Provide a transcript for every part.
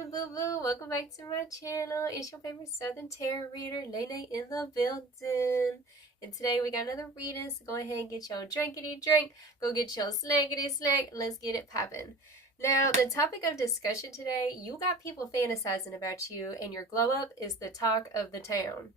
morning, boo-boo. Welcome back to my channel. It's your favorite Southern Tarot reader, Lene in the building. And today we got another reading, so go ahead and get your drinkity drink. Go get your snackity snack. Let's get it popping. Now, the topic of discussion today, you got people fantasizing about you, and your glow up is the talk of the town.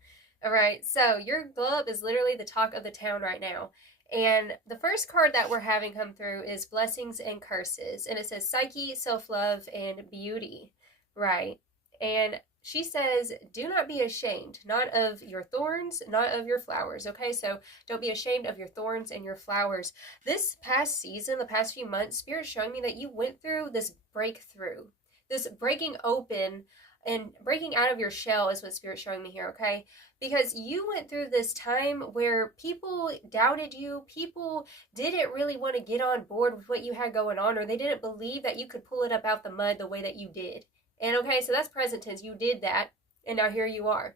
All right, so your glow up is literally the talk of the town right now. And the first card that we're having come through is Blessings and Curses. And it says Psyche, Self-Love, and Beauty. Right. And she says, do not be ashamed, not of your thorns, not of your flowers. Okay, so don't be ashamed of your thorns and your flowers. This past season, the past few months, Spirit's showing me that you went through this breakthrough, this breaking open and breaking out of your shell is what Spirit's showing me here, okay? Because you went through this time where people doubted you, people didn't really want to get on board with what you had going on, or they didn't believe that you could pull it up out the mud the way that you did. And okay, so that's present tense. You did that, and now here you are.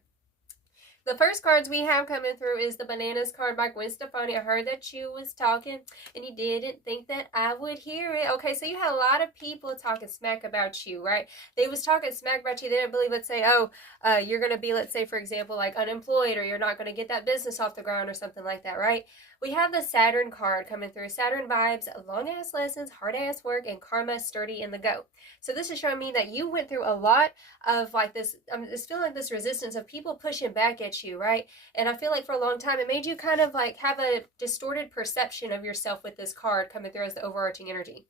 The first cards we have coming through is the Bananas card by Gwen Stefani. I heard that you was talking and you didn't think that I would hear it. Okay, so you had a lot of people talking smack about you, right? They was talking smack about you. They didn't believe, let's say, you're going to be, let's say, for example, like unemployed, or you're not going to get that business off the ground or something like that, right? We have the Saturn card coming through. Saturn vibes, long-ass lessons, hard-ass work, and karma sturdy in the go. So this is showing me that you went through a lot of like this, just feeling like this resistance of people pushing back at you, right? And I feel like for a long time, it made you kind of like have a distorted perception of yourself with this card coming through as the overarching energy.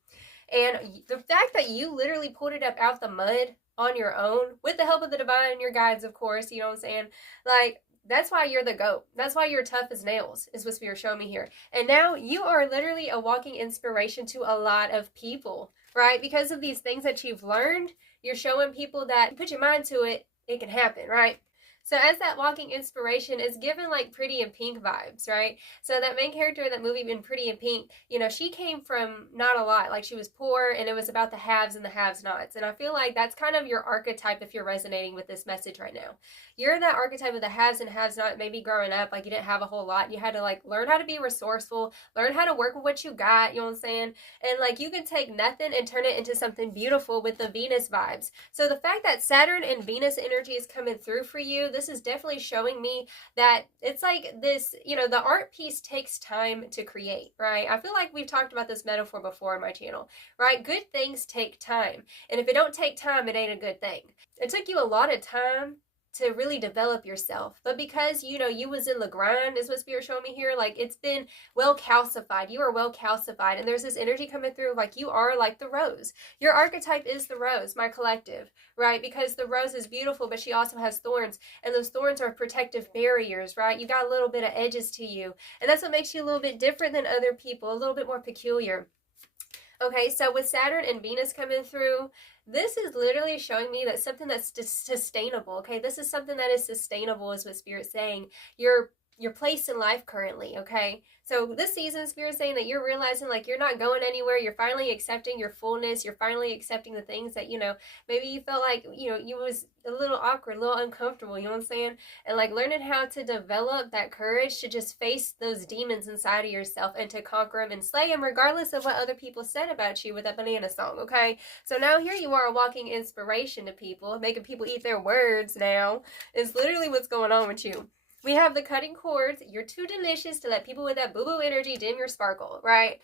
And the fact that you literally pulled it up out the mud on your own, with the help of the divine and your guides, of course, you know what I'm saying? Like, that's why you're the GOAT. That's why you're tough as nails, is what Spirit showing me here. And now you are literally a walking inspiration to a lot of people, right? Because of these things that you've learned, you're showing people that you put your mind to it, it can happen, right? So as that walking inspiration is given like Pretty in Pink vibes, right? So that main character in that movie in Pretty in Pink, you know, she came from not a lot. Like she was poor, and it was about the haves and the have-nots. And I feel like that's kind of your archetype if you're resonating with this message right now. You're that archetype of the haves and have-not, maybe growing up, like you didn't have a whole lot. You had to like learn how to be resourceful, learn how to work with what you got, you know what I'm saying? And like you can take nothing and turn it into something beautiful with the Venus vibes. So the fact that Saturn and Venus energy is coming through for you, this is definitely showing me that it's like this, you know, the art piece takes time to create, right? I feel like we've talked about this metaphor before on my channel, right? Good things take time. And if it don't take time, it ain't a good thing. It took you a lot of time to really develop yourself, but because you know you was in the grind, is what Spirit showing me here, like it's been well calcified. You are well calcified, and there's this energy coming through like you are like the rose. Your archetype is the rose, my collective, right? Because the rose is beautiful, but she also has thorns, and those thorns are protective barriers, right? You got a little bit of edges to you, and that's what makes you a little bit different than other people, a little bit more peculiar. Okay, so with Saturn and Venus coming through, this is literally showing me that something that's sustainable, okay? This is something that is sustainable, is what Spirit's saying. Your place in life currently, okay? So this season, Spirit's saying that you're realizing like you're not going anywhere. You're finally accepting your fullness. You're finally accepting the things that, you know, maybe you felt like, you know, you was a little awkward, a little uncomfortable, you know what I'm saying? And like learning how to develop that courage to just face those demons inside of yourself and to conquer them and slay them regardless of what other people said about you with that banana song, okay? So now here you are, a walking inspiration to people, making people eat their words now. Is literally what's going on with you. We have the cutting cords. You're too delicious to let people with that boo-boo energy dim your sparkle, right?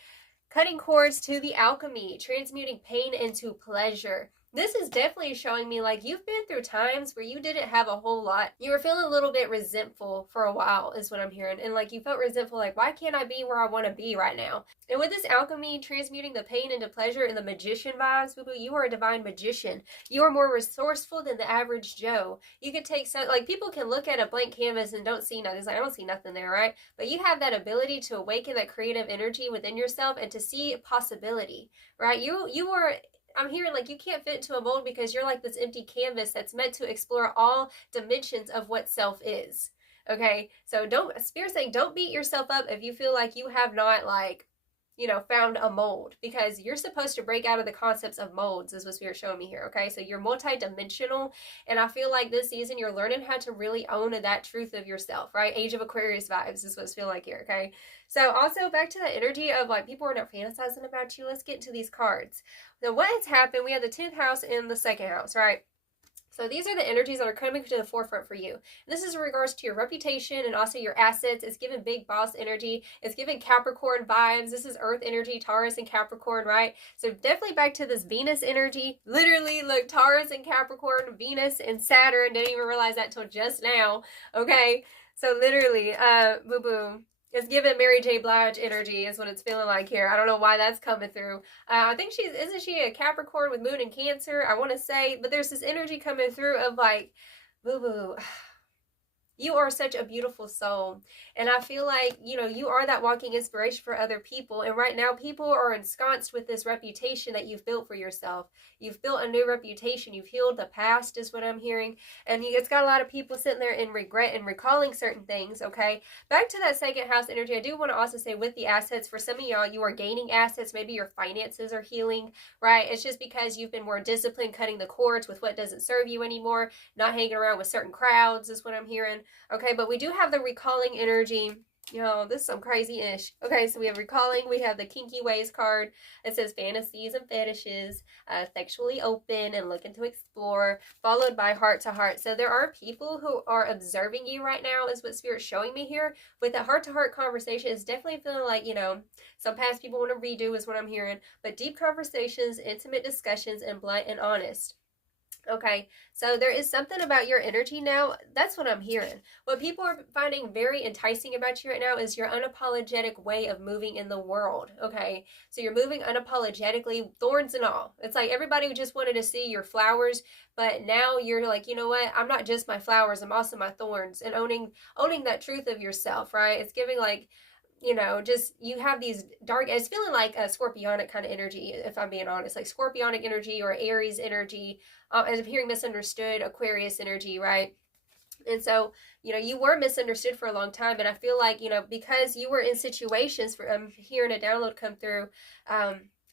Cutting cords to the alchemy, transmuting pain into pleasure. This is definitely showing me like you've been through times where you didn't have a whole lot. You were feeling a little bit resentful for a while, is what I'm hearing. And like you felt resentful, like, why can't I be where I want to be right now? And with this alchemy, transmuting the pain into pleasure and the magician vibes, you are a divine magician. You are more resourceful than the average Joe. You could take some, like people can look at a blank canvas and don't see nothing. It's like, I don't see nothing there, right? But you have that ability to awaken that creative energy within yourself and to see possibility, right? You are, I'm hearing like you can't fit into a mold because you're like this empty canvas that's meant to explore all dimensions of what self is. Okay, so Spirit's saying don't beat yourself up if you feel like you have not like found a mold, because you're supposed to break out of the concepts of molds, is what Spirit's showing me here. Okay, so you're multi-dimensional, and I feel like this season you're learning how to really own that truth of yourself, right? Age of Aquarius vibes is what it's feel like here. Okay, so also back to the energy of like people are not fantasizing about you. Let's get into these cards. So what has happened? We have the 10th house and the 2nd house, right? So these are the energies that are coming to the forefront for you. This is in regards to your reputation and also your assets. It's giving big boss energy. It's giving Capricorn vibes. This is Earth energy, Taurus and Capricorn, right? So definitely back to this Venus energy. Literally, look, Taurus and Capricorn, Venus and Saturn. Didn't even realize that till just now. Okay, so literally, boo-boo. It's giving Mary J. Blige energy is what it's feeling like here. I don't know why that's coming through. I think isn't she a Capricorn with moon in Cancer? I want to say, but there's this energy coming through of like, boo-boo. You are such a beautiful soul. And I feel like, you are that walking inspiration for other people. And right now, people are ensconced with this reputation that you've built for yourself. You've built a new reputation. You've healed the past, is what I'm hearing. And it's got a lot of people sitting there in regret and recalling certain things, okay? Back to that 2nd house energy, I do want to also say with the assets, for some of y'all, you are gaining assets. Maybe your finances are healing, right? It's just because you've been more disciplined, cutting the cords with what doesn't serve you anymore, not hanging around with certain crowds, is what I'm hearing. Okay, but we do have the recalling energy. This is some crazy-ish. Okay, so we have recalling. We have the kinky ways card. It says fantasies and fetishes, sexually open and looking to explore, followed by heart to heart. So there are people who are observing you right now, is what Spirit's showing me here. With the heart-to-heart conversation, it's definitely feeling like, some past people want to redo is what I'm hearing. But deep conversations, intimate discussions, and blunt and honest. Okay, so there is something about your energy now. That's what I'm hearing. What people are finding very enticing about you right now is your unapologetic way of moving in the world. Okay, so you're moving unapologetically, thorns and all. It's like everybody just wanted to see your flowers, but now you're like, you know what? I'm not just my flowers. I'm also my thorns, and owning that truth of yourself, right? It's giving like, just you have these dark, it's feeling like a scorpionic kind of energy, if I'm being honest, like scorpionic energy or Aries energy, as I'm hearing misunderstood, Aquarius energy, right? And so, you were misunderstood for a long time, and I feel like, because you were in situations, I'm hearing a download come through,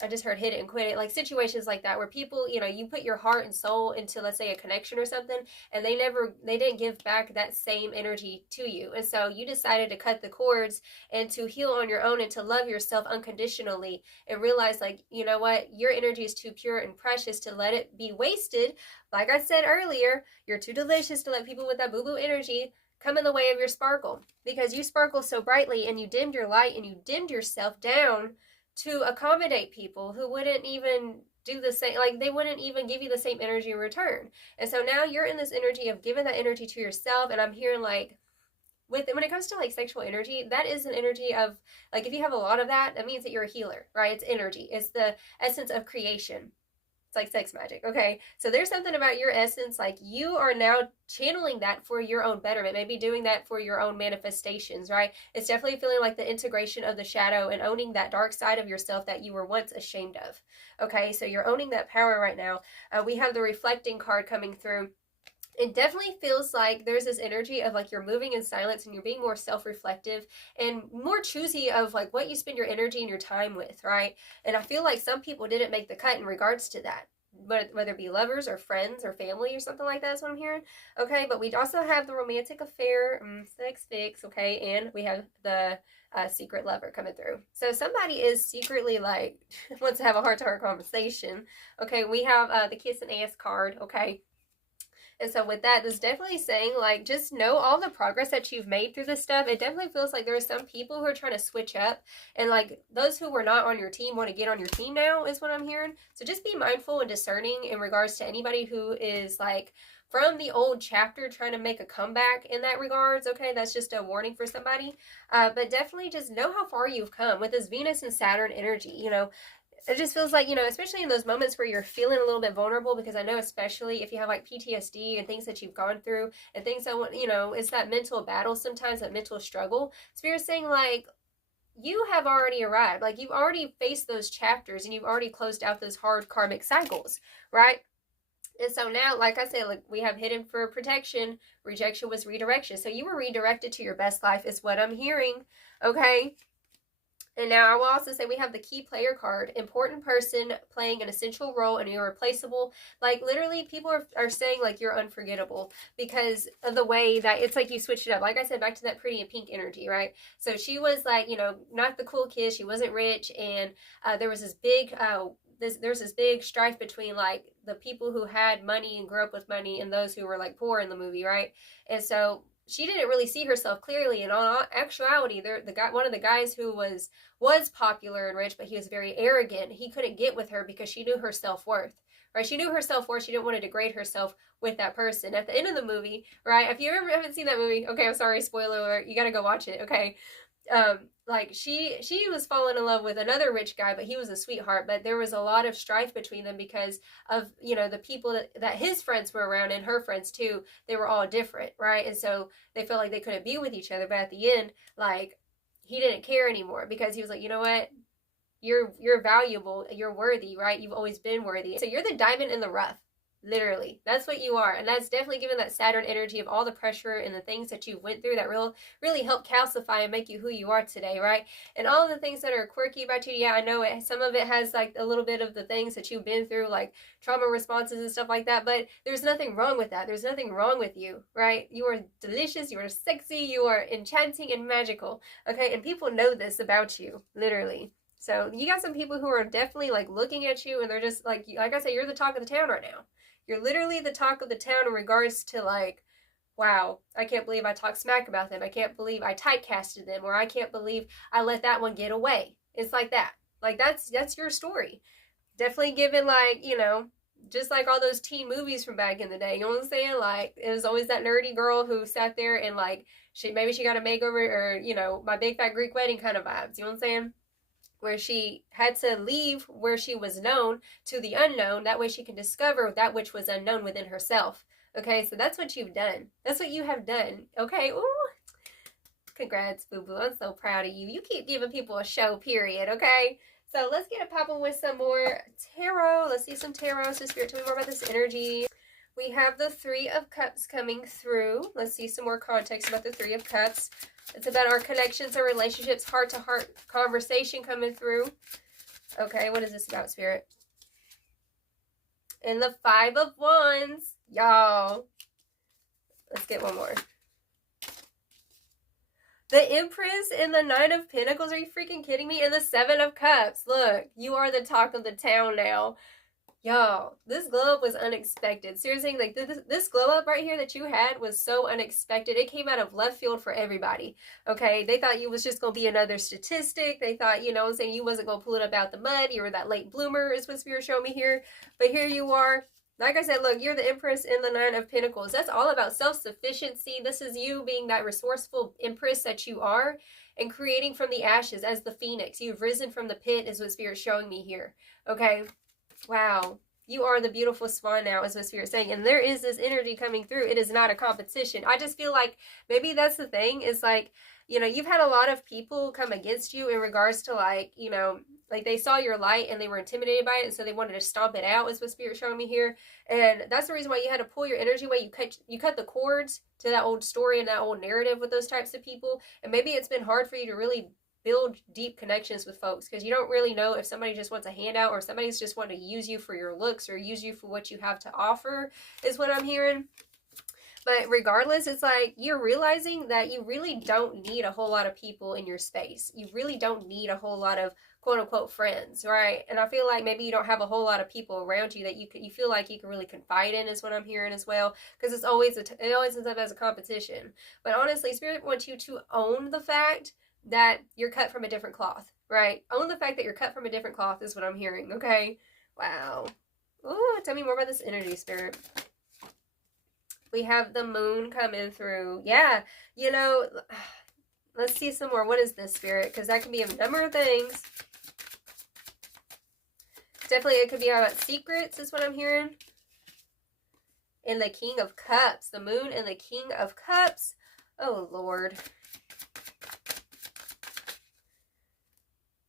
I just heard hit it and quit it, like situations like that where people, you put your heart and soul into, let's say, a connection or something, and they didn't give back that same energy to you. And so you decided to cut the cords and to heal on your own and to love yourself unconditionally and realize, like, you know what, your energy is too pure and precious to let it be wasted. Like I said earlier, you're too delicious to let people with that boo-boo energy come in the way of your sparkle, because you sparkle so brightly and you dimmed your light and you dimmed yourself down to accommodate people who wouldn't even do the same, like they wouldn't even give you the same energy in return. And so now you're in this energy of giving that energy to yourself. And I'm hearing like, when it comes to like sexual energy, that is an energy of like, if you have a lot of that, that means that you're a healer, right? It's energy. It's the essence of creation. It's like sex magic, okay? So there's something about your essence, like you are now channeling that for your own betterment, maybe doing that for your own manifestations, right? It's definitely feeling like the integration of the shadow and owning that dark side of yourself that you were once ashamed of, okay? So you're owning that power right now. We have the reflecting card coming through. It definitely feels like there's this energy of like you're moving in silence and you're being more self-reflective and more choosy of like what you spend your energy and your time with, right? And I feel like some people didn't make the cut in regards to that, but whether it be lovers or friends or family or something like that is what I'm hearing. Okay, but we also have the romantic affair, sex fix, okay, and we have the secret lover coming through. So somebody is secretly like wants to have a heart-to-heart conversation. Okay, we have the kiss and ass card, okay. And so with that, this is definitely saying, like, just know all the progress that you've made through this stuff. It definitely feels like there are some people who are trying to switch up. And, like, those who were not on your team want to get on your team now is what I'm hearing. So just be mindful and discerning in regards to anybody who is, like, from the old chapter trying to make a comeback in that regards. Okay, that's just a warning for somebody. But definitely just know how far you've come with this Venus and Saturn energy, It just feels like, especially in those moments where you're feeling a little bit vulnerable, because I know especially if you have like PTSD and things that you've gone through and things that, it's that mental battle sometimes, that mental struggle. Spirit's saying like, you have already arrived. Like you've already faced those chapters and you've already closed out those hard karmic cycles, right? And so now, like I said, like we have hidden for protection, rejection was redirection. So you were redirected to your best life is what I'm hearing, okay? And now I will also say we have the key player card. Important person playing an essential role and irreplaceable. Like literally people are saying like you're unforgettable because of the way that it's like you switched it up. Like I said, back to that pretty and pink energy, right? So she was like, you know, not the cool kid. She wasn't rich. And there was this big, there's this big strife between like the people who had money and grew up with money and those who were like poor in the movie, right? And so she didn't really see herself clearly. And on actuality, the guy, one of the guys who was popular and rich, but he was very arrogant. He couldn't get with her because she knew her self-worth, right? She knew her self-worth. She didn't want to degrade herself with that person. At the end of the movie, right? If you ever haven't seen that movie, okay, I'm sorry, spoiler alert. You got to go watch it, okay? Like she was falling in love with another rich guy, but he was a sweetheart. But there was a lot of strife between them because of, you know, the people that his friends were around and her friends too. They were all different, right? And so they felt like they couldn't be with each other. But at the end, like he didn't care anymore because he was like, you know what? You're valuable, you're worthy, right? You've always been worthy. So you're the diamond in the rough. Literally, that's what you are. And that's definitely given that Saturn energy of all the pressure and the things that you went through that really help calcify and make you who you are today, right? And all of the things that are quirky about you, yeah, I know some of it has like a little bit of the things that you've been through, like trauma responses and stuff like that, but there's nothing wrong with that. There's nothing wrong with you, right? You are delicious, you are sexy, you are enchanting and magical, okay? And people know this about you, literally. So you got some people who are definitely like looking at you and they're just like I said, you're the talk of the town right now. You're literally the talk of the town in regards to like, wow, I can't believe I talked smack about them. I can't believe I typecasted them, or I can't believe I let that one get away. It's like that. Like that's your story. Definitely given like, you know, just like all those teen movies from back in the day. You know what I'm saying? Like it was always that nerdy girl who sat there and like maybe she got a makeover or, you know, My Big Fat Greek Wedding kind of vibes. You know what I'm saying? Where she had to leave where she was known to the unknown. That way she can discover that which was unknown within herself. Okay, so that's what you've done. That's what you have done. Okay, ooh. Congrats, boo-boo. I'm so proud of you. You keep giving people a show, period, okay? So let's get it popping with some more tarot. Let's see some tarot. So Spirit, tell me more about this energy. We have the Three of Cups coming through. Let's see some more context about the Three of Cups. It's about our connections, our relationships, heart-to-heart conversation coming through. Okay, what is this about, Spirit? And the Five of Wands. Y'all. Let's get one more. The Empress and the Nine of Pentacles. Are you freaking kidding me? And the Seven of Cups. Look, you are the talk of the town now. Y'all, this glow up was unexpected. Seriously, like this glow up right here that you had was so unexpected. It came out of left field for everybody. Okay, they thought you was just gonna be another statistic. They thought, you know, I'm saying you wasn't gonna pull it up out the mud. You were that late bloomer, is what Spirit showed me here. But here you are. Like I said, look, you're the Empress in the Nine of Pentacles. That's all about self-sufficiency. This is you being that resourceful Empress that you are and creating from the ashes as the phoenix. You've risen from the pit is what Spirit's showing me here. Okay. Wow, you are the beautiful swan now, is what Spirit's saying. And there is this energy coming through. It is not a competition. I just feel like maybe that's the thing is like, you know, you've had a lot of people come against you in regards to like, you know, like they saw your light and they were intimidated by it. And so they wanted to stomp it out, is what Spirit's showing me here. And that's the reason why you had to pull your energy away. You cut the cords to that old story and that old narrative with those types of people. And maybe it's been hard for you to really build deep connections with folks because you don't really know if somebody just wants a handout or somebody's just wanting to use you for your looks or use you for what you have to offer, is what I'm hearing. But regardless, it's like you're realizing that you really don't need a whole lot of people in your space. You really don't need a whole lot of quote unquote friends, right? And I feel like maybe you don't have a whole lot of people around you that you feel like you can really confide in, is what I'm hearing as well. Because it always ends up as a competition. But honestly, Spirit wants you to own the fact that you're cut from a different cloth, right? Own the fact that you're cut from a different cloth is what I'm hearing, okay? Wow. Ooh, tell me more about this energy, Spirit. We have the Moon coming through. Yeah, you know, let's see some more. What is this, Spirit? Because that can be a number of things. Definitely, it could be about secrets, is what I'm hearing. And the King of Cups. The Moon and the King of Cups. Oh, Lord.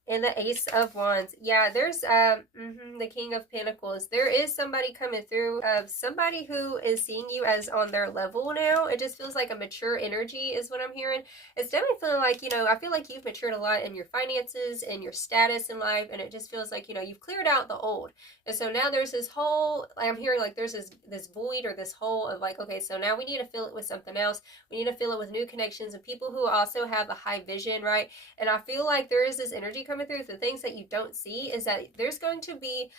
And the Ace of Wands. Yeah, there's the King of Pentacles. There is somebody coming through, of somebody who is seeing you as on their level now. It just feels like a mature energy is what I'm hearing. It's definitely feeling like, you know, I feel like you've matured a lot in your finances and your status in life, and it just feels like, you know, you've cleared out the old. And so now there's this whole, I'm hearing like there's this void or this hole of like, okay, so now we need to fill it with something else. We need to fill it with new connections and people who also have a high vision, right? And I feel like there is this energy coming through. The things that you don't see is that there's going to be,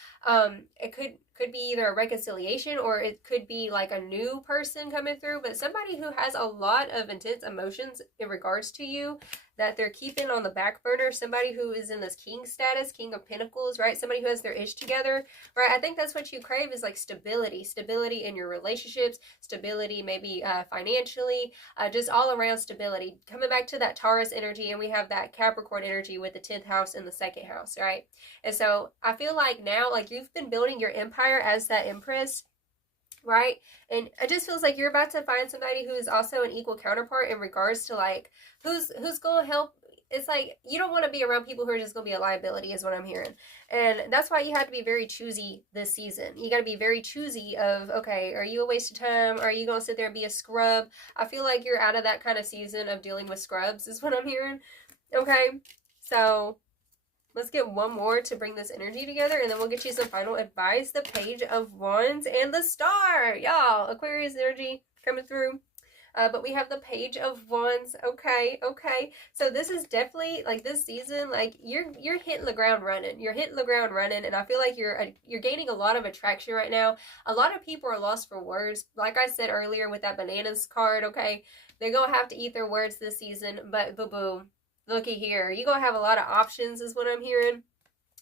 it could be either a reconciliation or it could be like a new person coming through, but somebody who has a lot of intense emotions in regards to you that they're keeping on the back burner. Somebody who is in this king status, King of Pentacles, right? Somebody who has their ish together, right? I think that's what you crave, is like stability in your relationships, stability maybe financially, just all around stability. Coming back to that Taurus energy, and we have that Capricorn energy with the 10th house and the 2nd house, right? And so I feel like now, like you've been building your empire as that Empress, right? And it just feels like you're about to find somebody who is also an equal counterpart in regards to like who's going to help. It's like you don't want to be around people who are just going to be a liability, is what I'm hearing. And that's why you have to be very choosy this season. You got to be very choosy of, okay, are you a waste of time? Are you going to sit there and be a scrub? I feel like you're out of that kind of season of dealing with scrubs, is what I'm hearing. Okay, so let's get one more to bring this energy together, and then we'll get you some final advice. The Page of Wands and the Star. Y'all, Aquarius energy coming through. But we have the Page of Wands. Okay. So this is definitely like this season, like you're hitting the ground running. You're hitting the ground running, and I feel like you're gaining a lot of attraction right now. A lot of people are lost for words. Like I said earlier with that bananas card, okay? They're gonna have to eat their words this season, but boo-boo. Looky here, you're gonna have a lot of options, is what I'm hearing.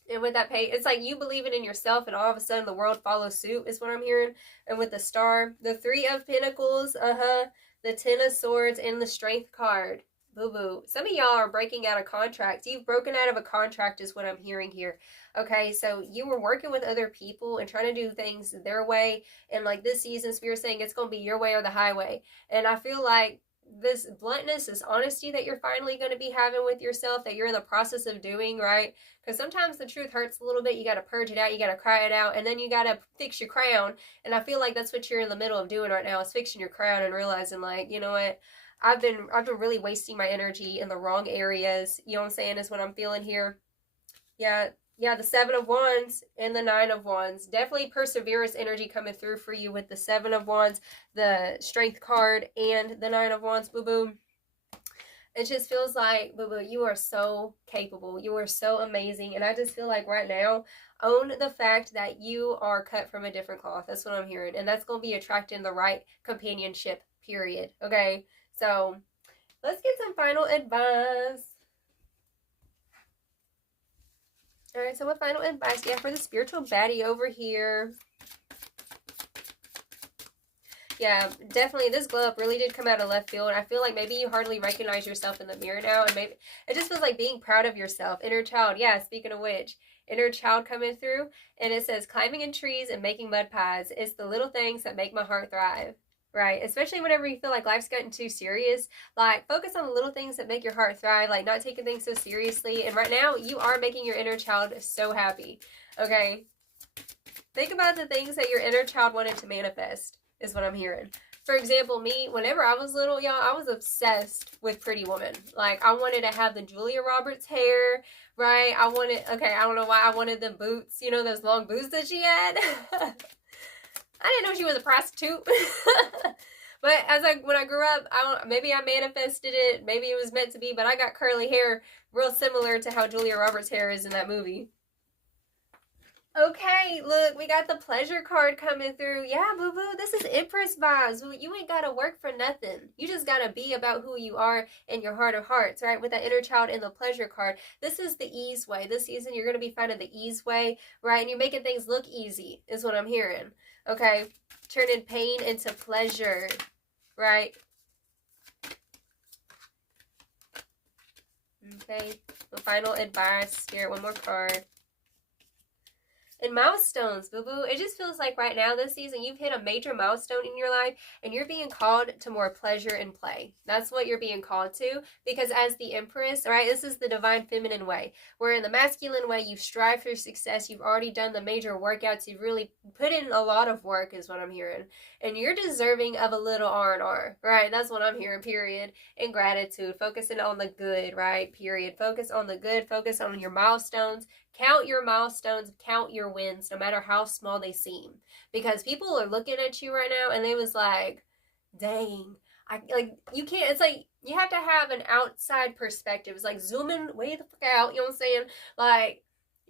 And with that pay, it's like you believing in yourself, and all of a sudden the world follows suit, is what I'm hearing. And with the Star, the 3 of Pentacles, the 10 of Swords, and the Strength card. Boo-boo. Some of y'all are breaking out of contracts. You've broken out of a contract, is what I'm hearing here. Okay, so you were working with other people and trying to do things their way, and like this season, Spirit's saying it's going to be your way or the highway. And I feel like this bluntness, this honesty that you're finally going to be having with yourself, that you're in the process of doing, right? Because sometimes the truth hurts a little bit. You got to purge it out, you got to cry it out, and then you got to fix your crown. And I feel like that's what you're in the middle of doing right now, is fixing your crown and realizing, like, you know what, I've been really wasting my energy in the wrong areas. You know what I'm saying, is what I'm feeling here. Yeah, the 7 of Wands and the 9 of Wands. Definitely perseverance energy coming through for you with the 7 of Wands, the Strength card, and the 9 of Wands. Boo-boo. It just feels like, boo-boo, you are so capable. You are so amazing. And I just feel like right now, own the fact that you are cut from a different cloth. That's what I'm hearing. And that's going to be attracting the right companionship, period. Okay? So, let's get some final advice. Alright, so what final advice do you have for the spiritual baddie over here? Yeah, definitely this glow up really did come out of left field. I feel like maybe you hardly recognize yourself in the mirror now, and maybe it just feels like being proud of yourself. Inner child. Yeah, speaking of which, inner child coming through, and it says climbing in trees and making mud pies. It's the little things that make my heart thrive. Right, especially whenever you feel like life's gotten too serious, like focus on the little things that make your heart thrive, like not taking things so seriously. And right now, you are making your inner child so happy. Okay, think about the things that your inner child wanted to manifest, is what I'm hearing. For example, me, whenever I was little, y'all, I was obsessed with Pretty Woman. Like, I wanted to have the Julia Roberts hair, right? I don't know why I wanted the boots, you know, those long boots that she had. I didn't know she was a prostitute. But when I grew up, maybe I manifested it. Maybe it was meant to be. But I got curly hair, real similar to how Julia Roberts' hair is in that movie. Okay, look, we got the pleasure card coming through. Yeah, boo-boo, this is Empress vibes. You ain't gotta work for nothing. You just gotta be about who you are in your heart of hearts, right? With that inner child and the pleasure card. This is the ease way. This season, you're gonna be finding the ease way, right? And you're making things look easy, is what I'm hearing. Okay, turning pain into pleasure, right? Okay, the final advice. Spirit, one more card. And milestones, boo-boo. It just feels like right now this season you've hit a major milestone in your life and you're being called to more pleasure and play. That's what you're being called to, because as the Empress, right, this is the divine feminine way. Where in the masculine way you strive for success, you've already done the major workouts, you've really put in a lot of work is what I'm hearing. And you're deserving of a little R&R, right? That's what I'm hearing, period. And gratitude, focusing on the good, right? Period. Focus on the good, focus on your milestones. Count your milestones, count your wins, no matter how small they seem. Because people are looking at you right now and they was like, dang, you can't, it's like, you have to have an outside perspective. It's like zooming way the fuck out, you know what I'm saying? Like,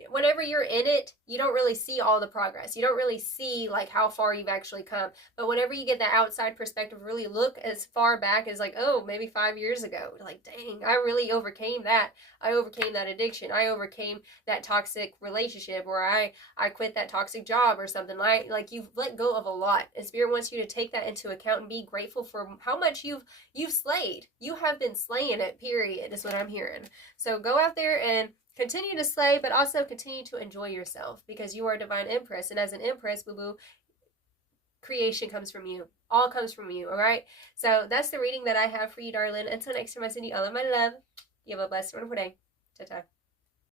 whenever you're in it, you don't really see all the progress. You don't really see like how far you've actually come. But whenever you get that outside perspective, really look as far back as like, oh, maybe 5 years ago. Like, dang, I really overcame that. I overcame that addiction. I overcame that toxic relationship, or I quit that toxic job or something. Like you've let go of a lot. And Spirit wants you to take that into account and be grateful for how much you've slayed. You have been slaying it, period, is what I'm hearing. So go out there and continue to slay, but also continue to enjoy yourself, because you are a divine Empress. And as an Empress, boo-boo, creation comes from you. All comes from you, all right? So that's the reading that I have for you, darling. Until next time, I send you all of my love. You have a blessed, wonderful day. Ta-ta.